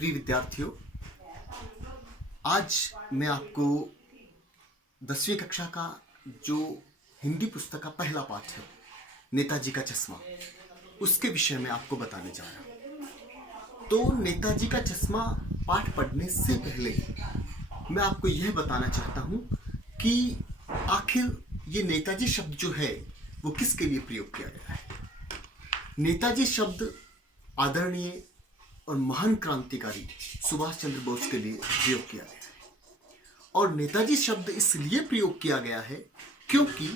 प्रिय विद्यार्थियों, आज मैं आपको 10वीं कक्षा का जो हिंदी पुस्तक का पहला पाठ है, नेताजी का चश्मा, उसके विषय में आपको बताने जा रहा हूँ। तो नेताजी का चश्मा पाठ पढ़ने से पहले मैं आपको यह बताना चाहता हूँ कि आखिर ये नेताजी शब्द जो है वो किसके लिए प्रयोग किया गया है। नेताजी शब्द आदरणीय और महान क्रांतिकारी सुभाष चंद्र बोस के लिए प्रयोग किया गया है। और नेताजी शब्द इसलिए प्रयोग किया गया है क्योंकि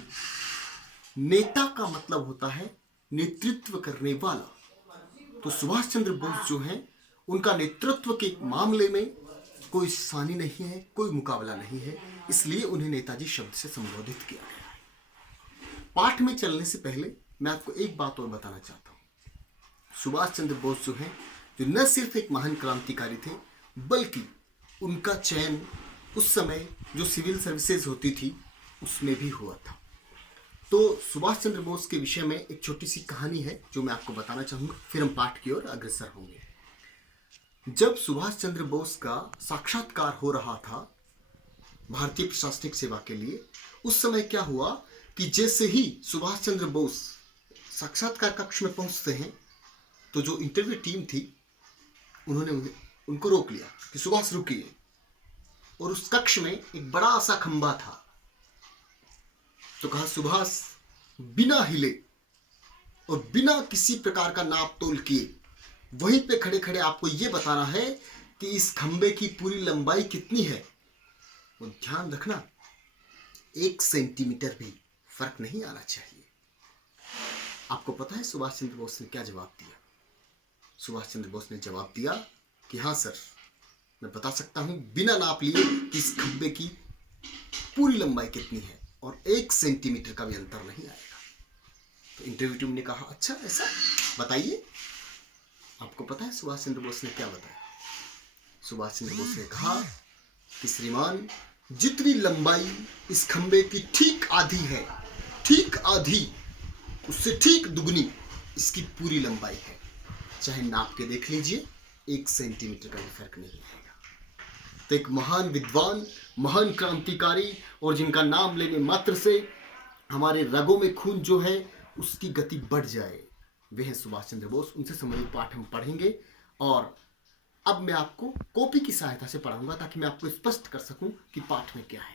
नेता का मतलब होता है नेतृत्व करने वाला। तो सुभाष चंद्र बोस जो हैं, उनका नेतृत्व के मामले में कोई सानी नहीं है, कोई मुकाबला नहीं है, इसलिए उन्हें नेताजी शब्द से संबोधित किया गया है। पाठ में चलने से पहले मैं आपको एक बात और बताना चाहता हूँ। सुभाष चंद्र बोस जो हैं, जो न सिर्फ एक महान क्रांतिकारी थे, बल्कि उनका चयन उस समय जो सिविल सर्विसेज होती थी उसमें भी हुआ था। तो सुभाष चंद्र बोस के विषय में एक छोटी सी कहानी है जो मैं आपको बताना चाहूँगा, फिर हम पाठ की ओर अग्रसर होंगे। जब सुभाष चंद्र बोस का साक्षात्कार हो रहा था भारतीय प्रशासनिक सेवा के लिए, उस समय क्या हुआ कि जैसे ही सुभाष चंद्र बोस साक्षात्कार कक्ष में पहुंचते हैं तो जो इंटरव्यू टीम थी उन्होंने उनको रोक लिया कि सुभाष रुकिए। और उस कक्ष में एक बड़ा सा खंबा था। तो कहा, सुभाष बिना हिले और बिना किसी प्रकार का नाप तोल किए वहीं पे खड़े खड़े आपको ये बताना है कि इस खंबे की पूरी लंबाई कितनी है। और ध्यान रखना, 1 सेंटीमीटर भी फर्क नहीं आना चाहिए। आपको पता है सुभाष चंद्र बोस ने क्या जवाब दिया? सुभाष चंद्र बोस ने जवाब दिया कि हाँ सर, मैं बता सकता हूं बिना नाप लिए कि इस खंबे की पूरी लंबाई कितनी है और 1 सेंटीमीटर का भी अंतर नहीं आएगा। तो इंटरव्यू टीम ने कहा, अच्छा ऐसा, बताइए। आपको पता है सुभाष चंद्र बोस ने क्या बताया? सुभाष चंद्र बोस ने कहा कि श्रीमान, जितनी लंबाई इस खंबे की ठीक आधी है, ठीक आधी, उससे ठीक दुगनी इसकी पूरी लंबाई है। चाहे नाप के देख लीजिए, 1 सेंटीमीटर का भी फर्क नहीं आएगा। तो एक महान विद्वान, महान क्रांतिकारी, और जिनका नाम लेने मात्र से हमारे रगों में खून जो है उसकी गति बढ़ जाए, वे हैं सुभाष चंद्र बोस। उनसे संबंधित पाठ हम पढ़ेंगे। और अब मैं आपको कॉपी की सहायता से पढ़ाऊंगा ताकि मैं आपको स्पष्ट कर सकूं कि पाठ में क्या है।